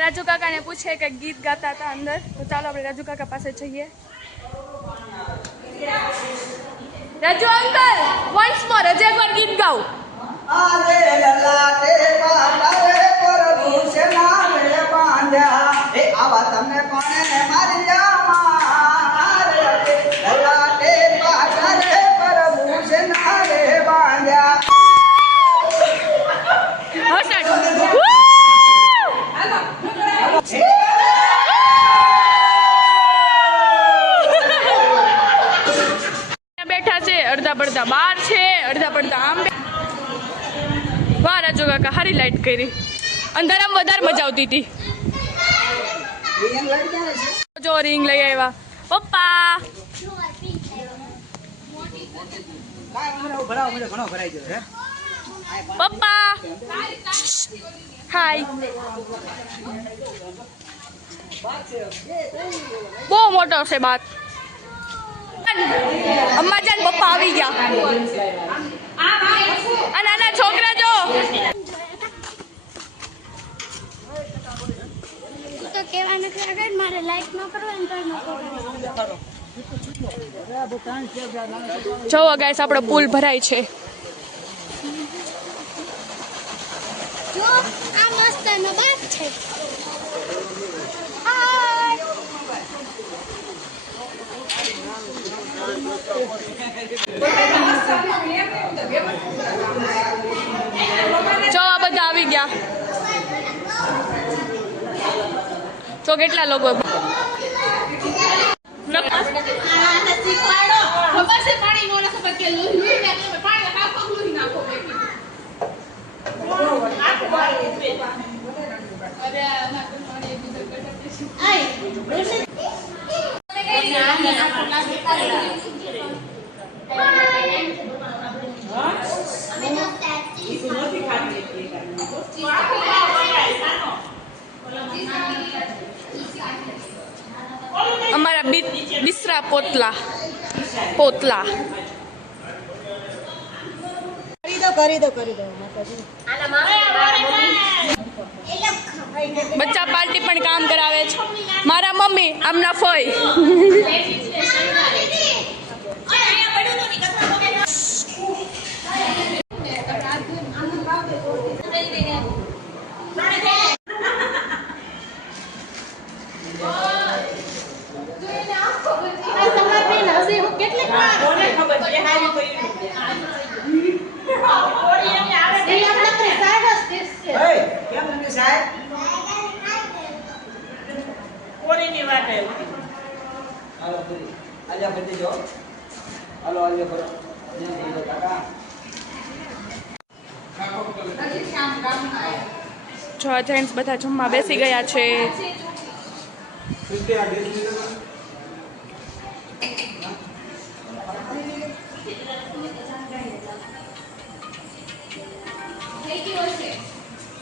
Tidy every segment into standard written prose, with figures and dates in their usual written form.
રાજુ કાકા ને પૂછે કે ગીત ગાતા હતા અંદર, તો ચાલો આપણે રાજુ કાકા પાસે જઈએ. રાજુ અંકલ વન્સ મોર હજી એકવાર ગીત ગાઓ. અરે લલાટે પાટારે પરભુ છે નામે બાંધ્યા એ આવા તમને કોણે માર્યા લલાટે પાટારે પરભુ છે નામે બાંધ્યા. બેઠા છે, અડધા પડધા બાર છે, અડધા પડધા આમ. વાહ રાજુ કાકા હારી લાઈટ કરી, અંધારામાં વધારે મજા આવતી હતી. જો રિંગ લઈ આવ્યા પપ્પા. પપ્પા હાય. બહુ મોટો છે બાત. અમ્મા જાન પપ્પા આવી ગયા. આ નાના છોકરા જો. તો કેવા નથી આગળ મારે લાઈક ન કરવાનું તો ન કરો. જો ગાઈસ આપણો પુલ ભરાય છે. જો આ મસ્ત નો બાત છે. જો આ બધા આવી ગયા. તો કેટલા લોકો અમારા બિસરા પોતલા કરી દો બચ્ચા પાર્ટી પણ કામ કરાવે છે. મારા મમ્મી આમના ફોઈ. જો જેન્ટ્સ બધા જમવા બેસી ગયા છે.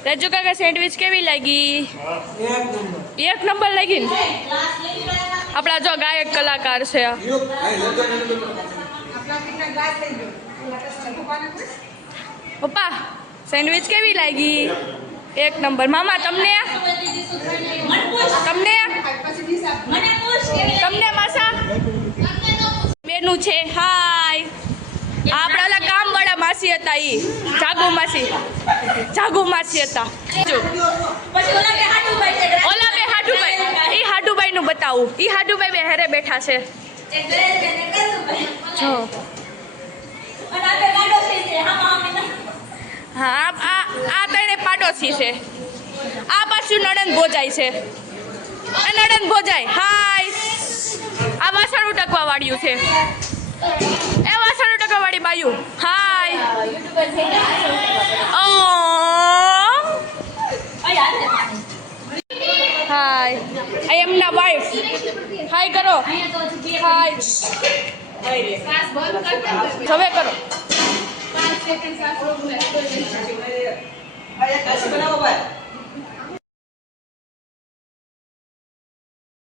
રાજુ કાકા સેન્ડવિચ કેવી લાગી? એક નંબર લાગી ને. આપણા જો ગાયક કલાકાર છે. પપ્પા સેન્ડવિચ કેવી લાગી? એક નંબર. મામા તમને માસા બેનું છે. હાય. આપણા ઓલા કામ વાળા માસી હતા, ઈ જાગુ માસી હતા. ઓલા બે હાડુભાઈ, ઈ હાડુભાઈ નું બતાવું. ઈ હાડુભાઈ બે હેરે બેઠા છે. જો હા આ તને પાડોશી છે. આ પાછું નડન ભોજાય છે. નડન ભોજાય. હાય. આ વાસણ ઉટકવા વાળ્યું છે. એ વાસણ ઉટકવા વાળી બાયું. હાય. હાય. આ એમના વાઈફ. હાય કરો. હાય. હવે કરો. બનાવો ભાઈ.